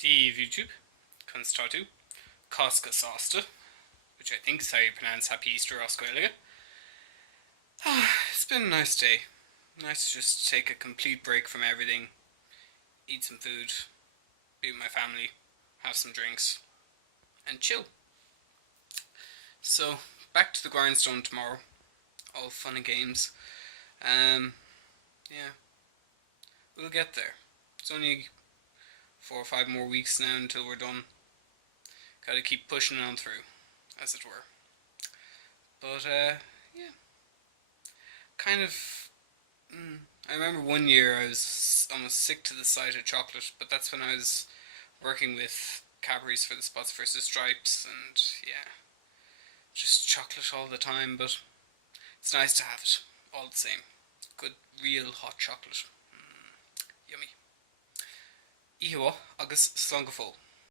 Dhaoibh YouTube, constatu, Cásca sásta, which I think is how you pronounce Happy Easter Australia. It's been a nice day. Nice to just take a complete break from everything, eat some food, be with my family, have some drinks, and chill. So, back to the grindstone tomorrow. All fun and games. Yeah, we'll get there. It's only 4 or 5 more weeks now until we're done. Gotta keep pushing on through, as it were. But, yeah. Kind of. I remember one year I was almost sick to the sight of chocolate, but that's when I was working with Cadbury's for the Spots versus Stripes, and yeah, just chocolate all the time, but it's nice to have it all the same. Good, real hot chocolate. Yummy. Iho agus slangafol.